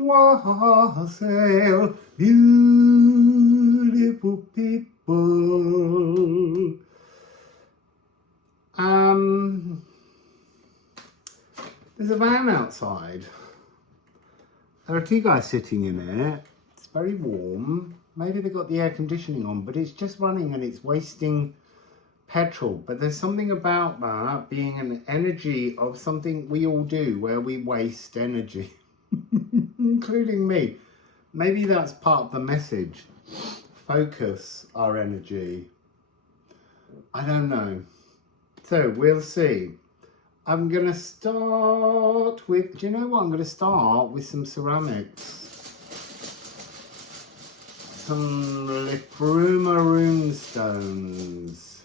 Wassail, beautiful people. There's a van outside. There are two guys sitting in it. It's very warm. Maybe they've got the air conditioning on, but it's just running and it's wasting petrol. But there's something about that being an energy of something we all do where we waste energy, including me. Maybe that's part of the message. Focus our energy. I don't know. So we'll see. I'm going to start with, do you know what? I'm going to start with some ceramics. Some Liffruma Rune Stones.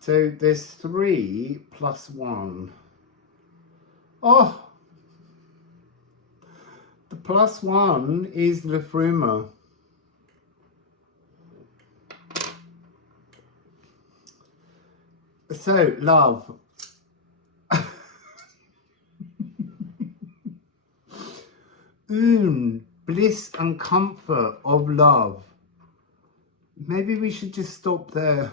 So there's 3 plus 1. Oh! The plus 1 is Liffruma. So, love. Bliss and comfort of love. Maybe we should just stop there.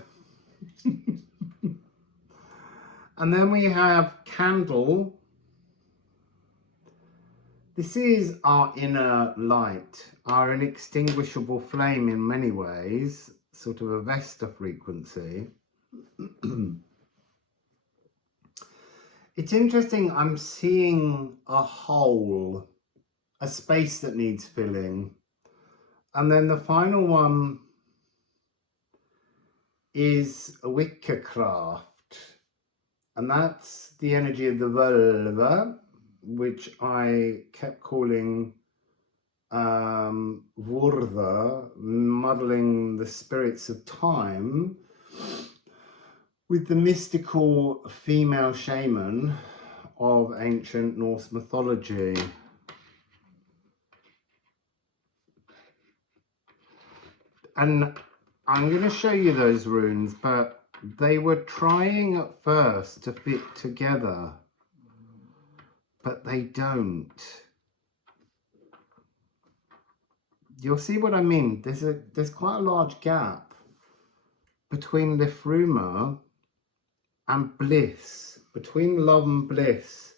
And then we have candle. This is our inner light, our inextinguishable flame in many ways, sort of a Vesta frequency. It's interesting, I'm seeing a hole, a space that needs filling. And then the final one is a witchcraft. And that's the energy of the vulva, which I kept calling Vurva, muddling the spirits of time, with the mystical female shaman of ancient Norse mythology. And I'm going to show you those runes, but they were trying at first to fit together, but they don't. You'll see what I mean. There's quite a large gap between Liffruma and bliss, between love and bliss.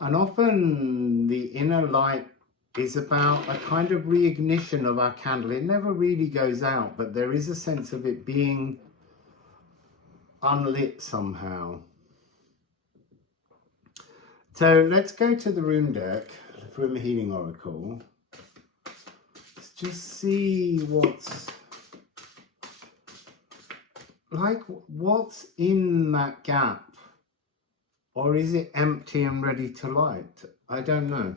And often the inner light is about a kind of reignition of our candle. It never really goes out, but there is a sense of it being unlit somehow. So let's go to the rune deck, Liffruma Healing Oracle. Let's just see what's in that gap, or is it empty and ready to light? I don't know.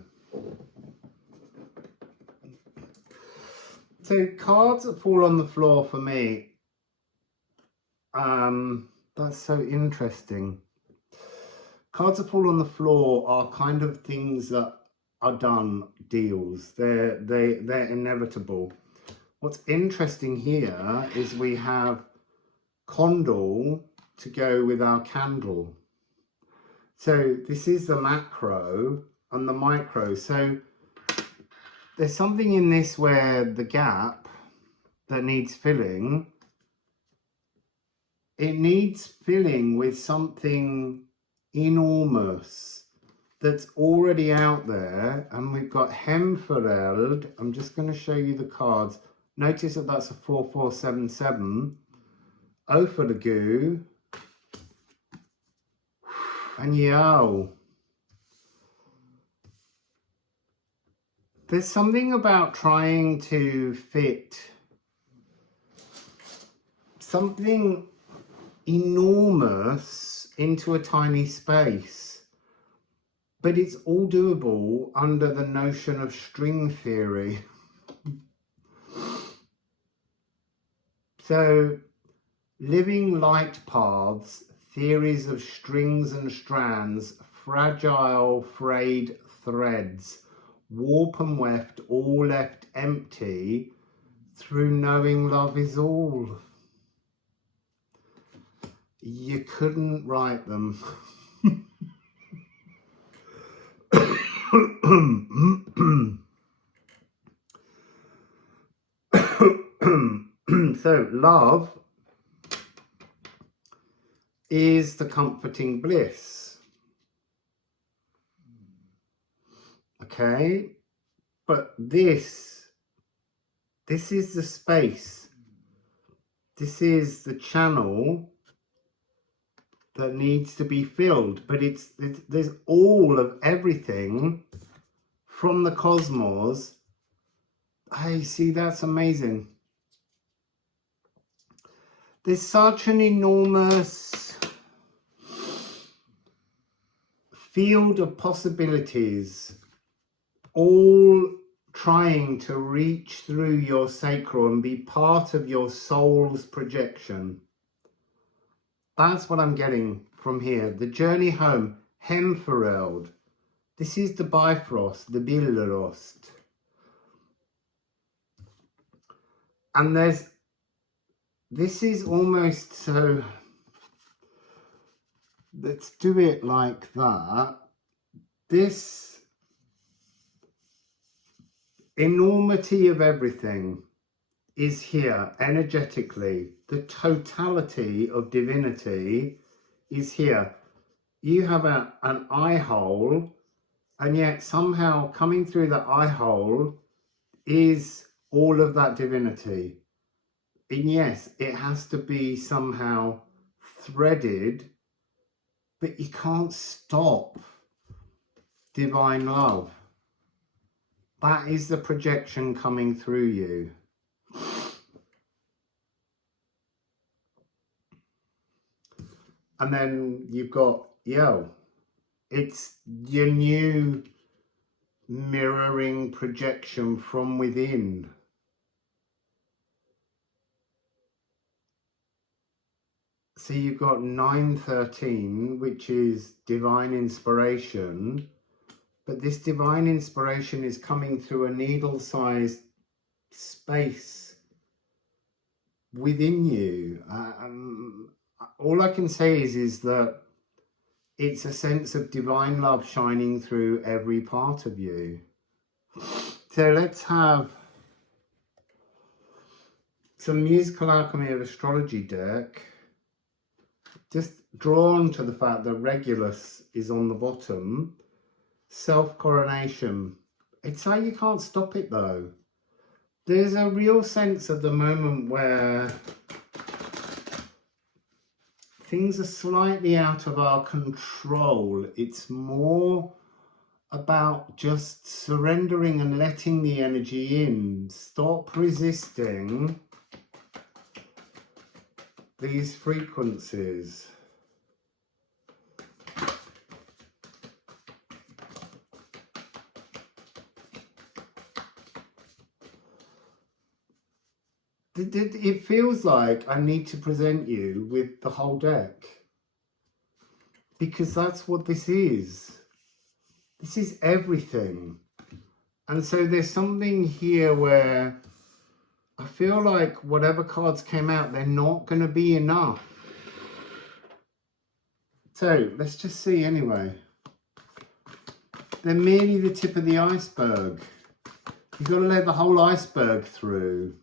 So cards that fall on the floor for me, that's so interesting. Cards that fall on the floor are kind of things that are done, deals. They're inevitable. What's interesting here is we have condal to go with our candle. So this is the macro and the micro. So there's something in this where the gap that needs filling, it needs filling with something enormous that's already out there. And we've got Hemfereld. I'm just going to show you the cards. Notice that that's a 4477. O for the goo, and Yao. There's something about trying to fit something enormous into a tiny space, but it's all doable under the notion of string theory. So, living light paths, theories of strings and strands, fragile, frayed threads, warp and weft, all left empty, through knowing love is all. You couldn't write them. So love is the comforting bliss. Okay, but this is the space. This is the channel that needs to be filled, but there's all of everything from the cosmos. I see, that's amazing. There's such an enormous field of possibilities, all trying to reach through your sacral and be part of your soul's projection. That's what I'm getting from here. The journey home, Hemfereld. This is the Bifrost, the Bilrost. And this is almost so, let's do it like that. This enormity of everything is here energetically. The totality of divinity is here. You have an eye hole, and yet somehow coming through that eye hole is all of that divinity. And yes, it has to be somehow threaded, but you can't stop divine love. That is the projection coming through you. And then you've got, it's your new mirroring projection from within. So you've got 913, which is divine inspiration. But this divine inspiration is coming through a needle-sized space within you. All I can say is that it's a sense of divine love shining through every part of you. So let's have some musical alchemy of astrology deck. Just drawn to the fact that Regulus is on the bottom. Self-coronation. It's how you can't stop it though. There's a real sense at the moment where things are slightly out of our control. It's more about just surrendering and letting the energy in. Stop resisting these frequencies. It feels like I need to present you with the whole deck, because that's what this is. This is everything. And so there's something here where I feel like whatever cards came out, they're not going to be enough. So let's just see anyway. They're merely the tip of the iceberg. You've got to let the whole iceberg through.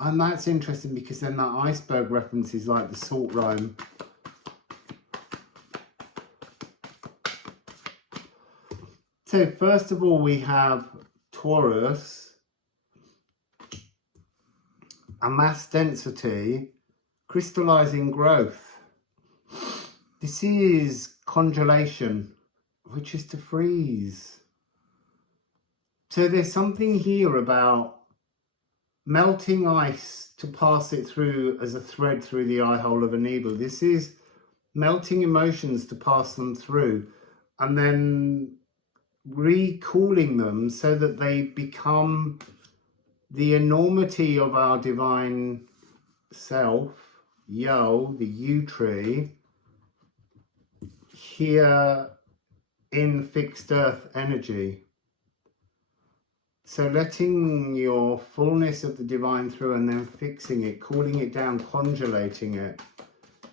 And that's interesting because then that iceberg reference is like the salt rime. So first of all, we have Taurus, a mass density, crystallizing growth. This is congelation, which is to freeze. So there's something here about melting ice to pass it through as a thread through the eye hole of a needle. This is melting emotions to pass them through and then recooling them so that they become the enormity of our divine self, Yo, the U tree, here in fixed earth energy. So letting your fullness of the divine through and then fixing it, cooling it down, congelating it,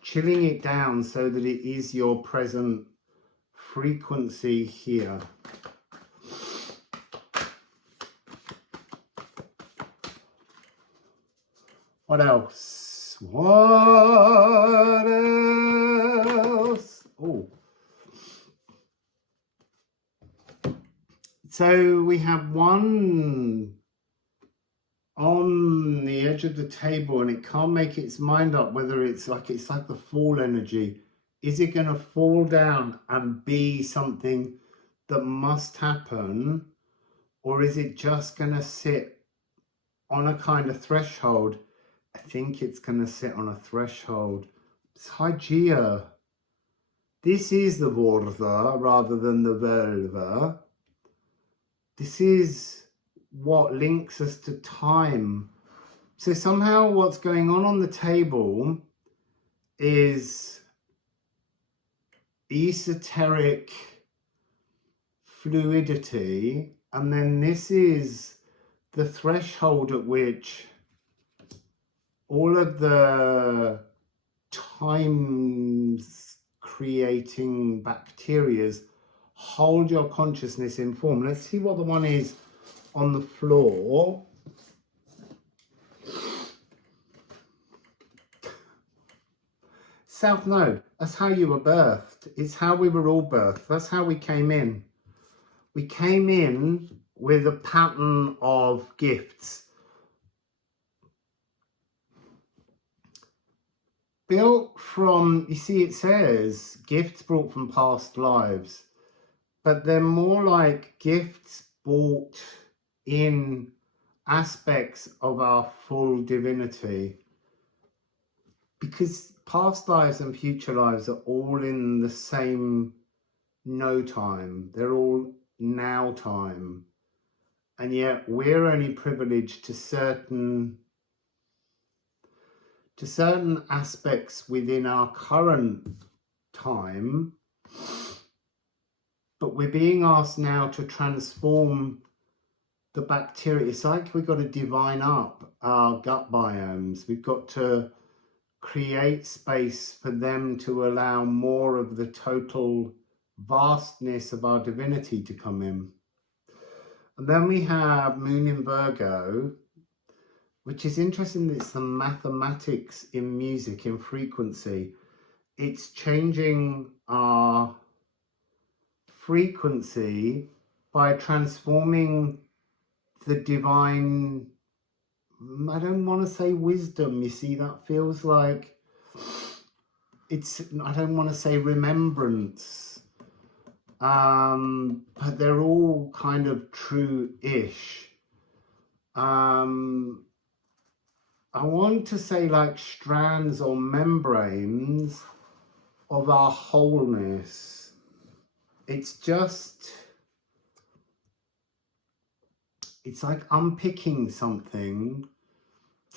chilling it down so that it is your present frequency here. What else? What else? Oh. So we have one on the edge of the table and it can't make its mind up whether it's like the fall energy. Is it going to fall down and be something that must happen, or is it just going to sit on a kind of threshold? I think it's going to sit on a threshold. It's Hygeia. This is the Vortha rather than the Velva. This is what links us to time. So somehow what's going on the table is esoteric fluidity, and then this is the threshold at which all of the time creating bacterias hold your consciousness in form. Let's see what the one is on the floor. South Node, that's how you were birthed. It's how we were all birthed. That's how we came in. We came in with a pattern of gifts. Built from, you see, it says gifts brought from past lives, but they're more like gifts brought in aspects of our full divinity, because past lives and future lives are all in the same no time. They're all now time, and yet we're only privileged to certain aspects within our current time, but we're being asked now to transform the bacteria. It's like we've got to divine up our gut biomes. We've got to create space for them to allow more of the total vastness of our divinity to come in. And then we have Moon in Virgo, which is interesting. It's the mathematics in music, in frequency. It's changing our frequency by transforming the divine, I don't want to say wisdom, you see, that feels like it's, I don't want to say remembrance, but they're all kind of true-ish. I want to say like strands or membranes of our wholeness. It's just, it's like unpicking something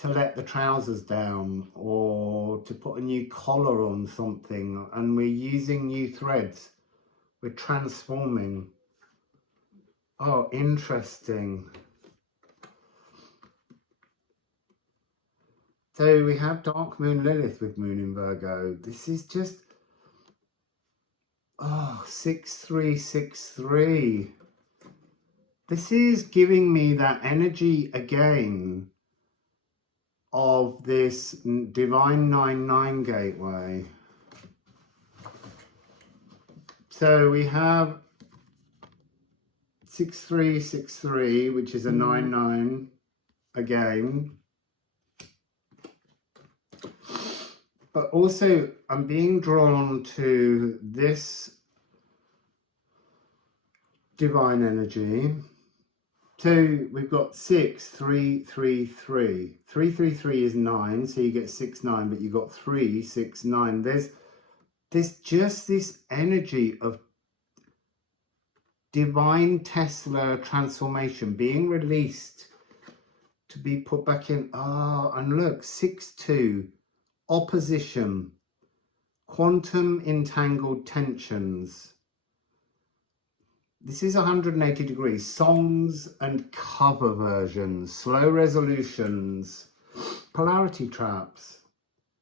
to let the trousers down, or to put a new collar on something, and we're using new threads. We're transforming. Oh, interesting. So we have Dark Moon Lilith with Moon in Virgo. This is just, oh, 6363. This is giving me that energy again of this Divine 9-9 gateway. So we have 6363, which is a 9-9 again. But also I'm being drawn to this divine energy. So we've got 6333. 333 is 9, so you get 6-9, but you got 3-6-9. There's just this energy of divine Tesla transformation being released to be put back in. Ah, and look, 6-2, opposition, quantum entangled tensions. This is 180 degrees, songs and cover versions, slow resolutions, polarity traps.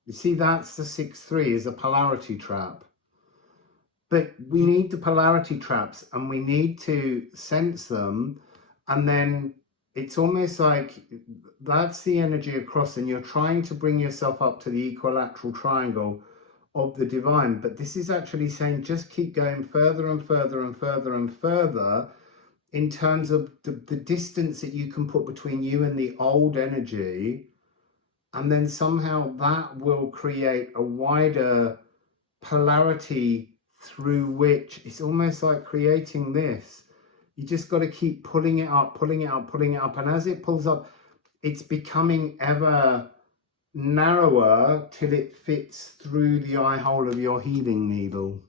You see, that's the 6-3 is a polarity trap. But we need the polarity traps, and we need to sense them, and then it's almost like that's the energy across, and you're trying to bring yourself up to the equilateral triangle of the divine. But this is actually saying just keep going further and further and further and further in terms of the distance that you can put between you and the old energy, and then somehow that will create a wider polarity through which it's almost like creating this. You just got to keep pulling it up, pulling it up, pulling it up, and as it pulls up, it's becoming ever narrower till it fits through the eye hole of your healing needle.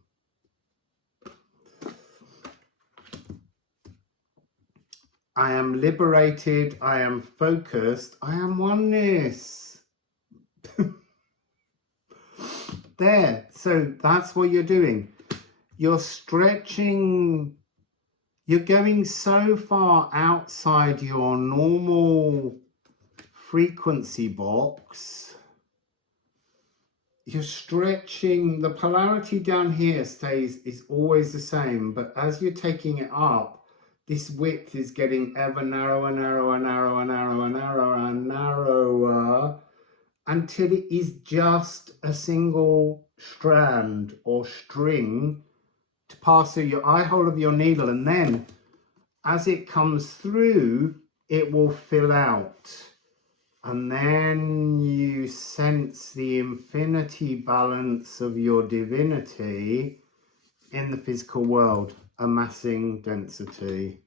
I am liberated, I am focused, I am oneness. There, so that's what you're doing. You're stretching, you're going so far outside your normal frequency box. You're stretching, the polarity down here is always the same, but as you're taking it up, this width is getting ever narrower, narrower, narrower, narrower, narrower, narrower, until it is just a single strand or string to pass through your eye hole of your needle, and then as it comes through, it will fill out. And then you sense the infinity balance of your divinity in the physical world, amassing density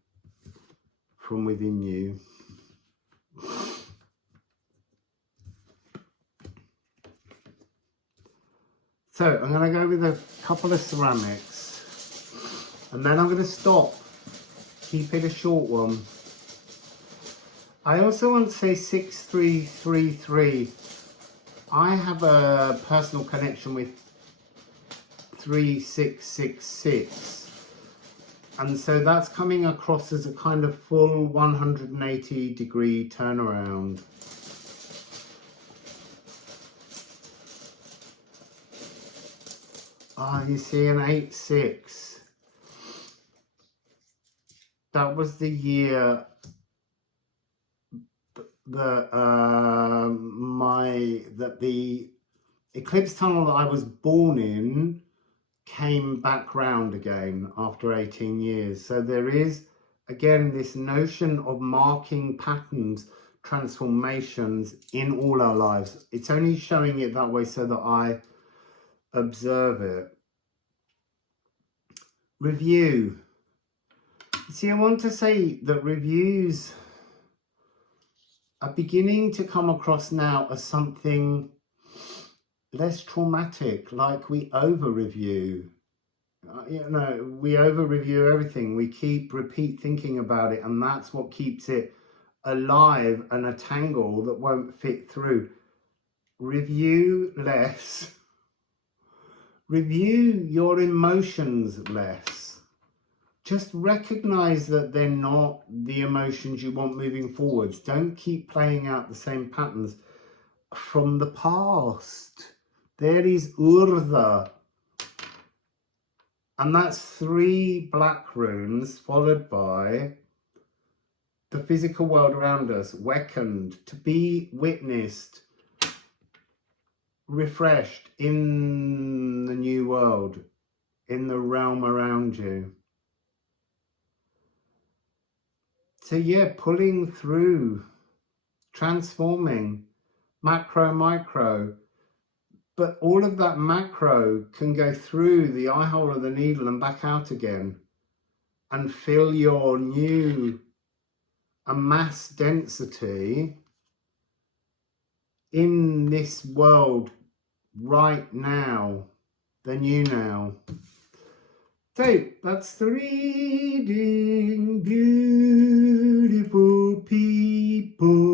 from within you. So I'm going to go with a couple of ceramics, and then I'm going to stop, keep it a short one. I also want to say 6333. I have a personal connection with 3666, and so that's coming across as a kind of full 180-degree turnaround. Ah, you see an 86. That was the year that the eclipse tunnel that I was born in came back round again after 18 years. So there is again this notion of marking patterns, transformations in all our lives. It's only showing it that way so that I observe it. Review. See, I want to say that reviews are beginning to come across now as something less traumatic, like we over-review. You know, we over-review everything. We repeat thinking about it, and that's what keeps it alive and a tangle that won't fit through. Review less. Review your emotions less. Just recognize that they're not the emotions you want moving forwards. Don't keep playing out the same patterns from the past. There is Urdha. And that's 3 black runes followed by the physical world around us, beckoned to be witnessed, refreshed in the new world, in the realm around you. So yeah, pulling through, transforming, macro, micro, but all of that macro can go through the eye hole of the needle and back out again and fill your new amass density in this world right now, the new now. So that's the reading, beautiful people.